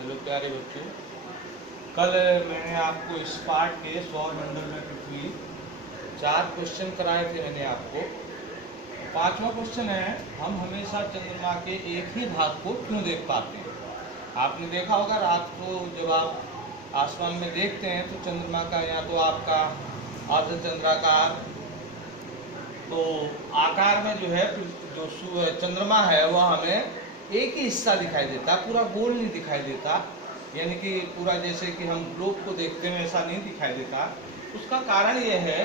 Hello प्यारे बच्चों, कल मैंने आपको इस पाठ के सौर मंडल में पृथ्वी 4 क्वेश्चन कराए थे मैंने आपको। 5वां क्वेश्चन है, हम हमेशा चंद्रमा के एक ही भाग को क्यों देख पाते हैं। आपने देखा होगा रात को जब आप आसमान में देखते हैं तो चंद्रमा का या तो आपका अर्धचंद्राकार तो आकार में जो है जो चंद्रमा है वह हमें एक ही हिस्सा दिखाई देता, पूरा गोल नहीं दिखाई देता, यानी कि पूरा जैसे कि हम ग्लोब को देखते हैं ऐसा नहीं दिखाई देता। उसका कारण यह है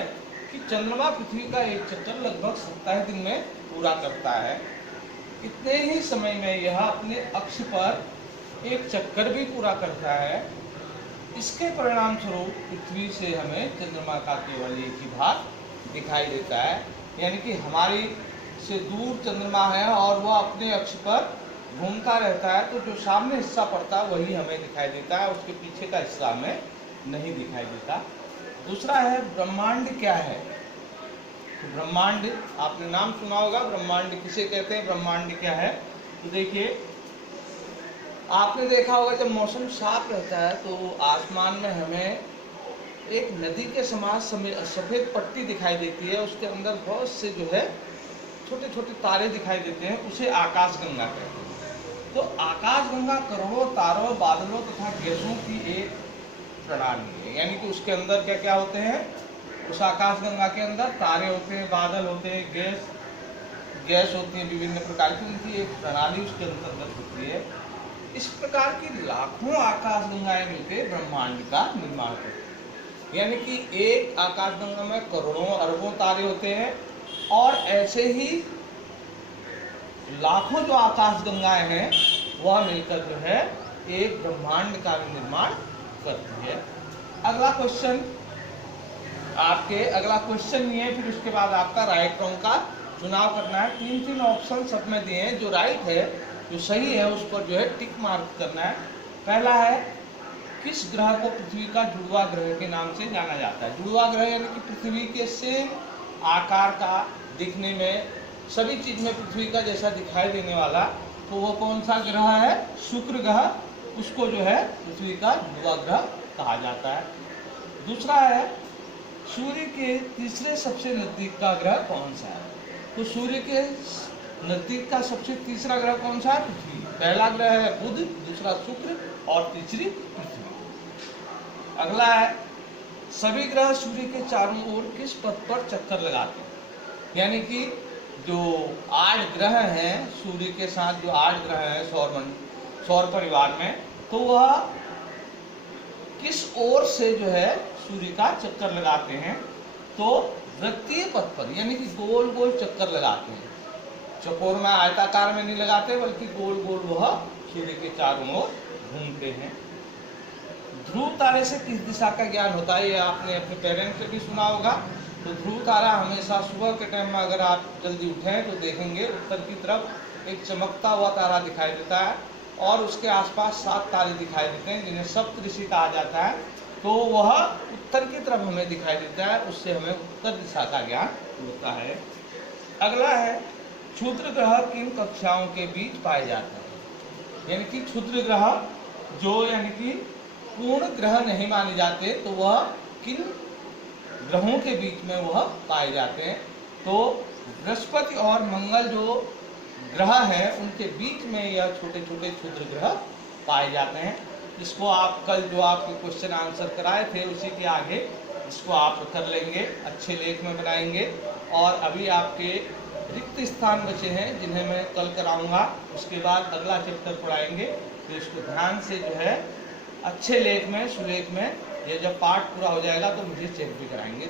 कि चंद्रमा पृथ्वी का एक चक्कर लगभग 27 दिन में पूरा करता है। इतने ही समय में यह अपने अक्ष पर एक चक्कर भी पूरा करता है। इसके परिणाम स्वरूप पृथ्वी से हमें चंद्रमा का केवल एक ही भाग दिखाई देता है, यानी कि हमारी से दूर चंद्रमा है और वह अपने अक्ष पर घूमता रहता है, तो जो सामने हिस्सा पड़ता है वही हमें दिखाई देता है, उसके पीछे का हिस्सा हमें नहीं दिखाई देता। दूसरा है ब्रह्मांड क्या है। तो ब्रह्मांड आपने नाम सुना होगा, ब्रह्मांड किसे कहते हैं, ब्रह्मांड क्या है। तो देखिए, आपने देखा होगा जब मौसम साफ रहता है तो आसमान में हमें एक नदी के समान सफ़ेद पट्टी दिखाई देती है, उसके अंदर बहुत से जो है छोटे छोटे तारे दिखाई देते हैं, उसे आकाशगंगा कहते हैं। तो आकाशगंगा करोड़ों तारों, बादलों तथा गैसों की एक प्रणाली है, यानी कि उसके अंदर क्या क्या होते हैं, उस आकाशगंगा के अंदर तारे होते हैं, बादल होते हैं, गैस होती है, विभिन्न प्रकार की उनकी एक प्रणाली उसके अंतर्गत होती है। इस प्रकार की लाखों आकाशगंगाएं मिलकर ब्रह्मांड का निर्माण करती है, यानी कि एक आकाशगंगा में करोड़ों अरबों तारे होते हैं और ऐसे ही लाखों जो आकाशगंगाएं हैं वह मिलकर जो है एक ब्रह्मांड का भी निर्माण करती है। अगला क्वेश्चन ये है, फिर उसके बाद आपका राइट रॉन्ग का चुनाव करना है। 3 ऑप्शन सब में दिए हैं, जो राइट है जो सही है उस पर जो है टिक मार्क करना है। पहला है, किस ग्रह को पृथ्वी का जुड़वा ग्रह के नाम से जाना जाता है। जुड़वा ग्रह यानी कि पृथ्वी के सेम आकार का, दिखने में सभी चीज में पृथ्वी का जैसा दिखाई देने वाला, तो वो कौन सा ग्रह है, शुक्र ग्रह, उसको जो है पृथ्वी का जुड़वा ग्रह कहा जाता है। दूसरा है, सूर्य के तीसरे सबसे नजदीक का ग्रह कौन सा है। तो सूर्य के नजदीक का सबसे तीसरा ग्रह कौन सा है, पृथ्वी। पहला ग्रह है बुध, दूसरा शुक्र और तीसरी पृथ्वी। अगला है, सभी ग्रह सूर्य के चारों ओर किस पथ पर चक्कर लगाते हैं, यानी कि जो 8 ग्रह हैं सूर्य के साथ, जो 8 ग्रह हैं सौर परिवार में, तो वह किस ओर से जो है सूर्य का चक्कर लगाते हैं। तो वृत्तीय पथ पर, यानी कि गोल गोल चक्कर लगाते हैं, चकोर में आयताकार में नहीं लगाते, बल्कि गोल गोल वह सूर्य के चारों ओर घूमते हैं। ध्रुव तारे से किस दिशा का ज्ञान होता है, ये आपने अपने पेरेंट्स से भी सुना होगा। तो ध्रुव तारा हमेशा सुबह के टाइम में अगर आप जल्दी उठें तो देखेंगे उत्तर की तरफ एक चमकता हुआ तारा दिखाई देता है और उसके आसपास 7 तारे दिखाई देते हैं जिन्हें सप्तऋषि कहा जाता है। तो वह उत्तर की तरफ हमें दिखाई देता है, उससे हमें उत्तर दिशा का ज्ञान होता है। अगला है, क्षुद्र ग्रह किन कक्षाओं के बीच पाए जाते हैं, यानी कि क्षुद्र ग्रह जो यानी कि पूर्ण ग्रह नहीं माने जाते, तो वह किन ग्रहों के बीच में वह पाए जाते हैं। तो बृहस्पति और मंगल जो ग्रह हैं उनके बीच में यह छोटे छोटे क्षुद्र ग्रह पाए जाते हैं। इसको आप कल जो आपके क्वेश्चन आंसर कराए थे उसी के आगे इसको आप कर लेंगे, अच्छे लेख में बनाएंगे। और अभी आपके रिक्त स्थान बचे हैं जिन्हें मैं कल कराऊंगा, उसके बाद अगला चैप्टर पढ़ाएंगे, तो इसको ध्यान से जो है अच्छे लेख में, सुलेख में, ये जब पाठ पूरा हो जाएगा तो मुझे चेक भी कराएंगे।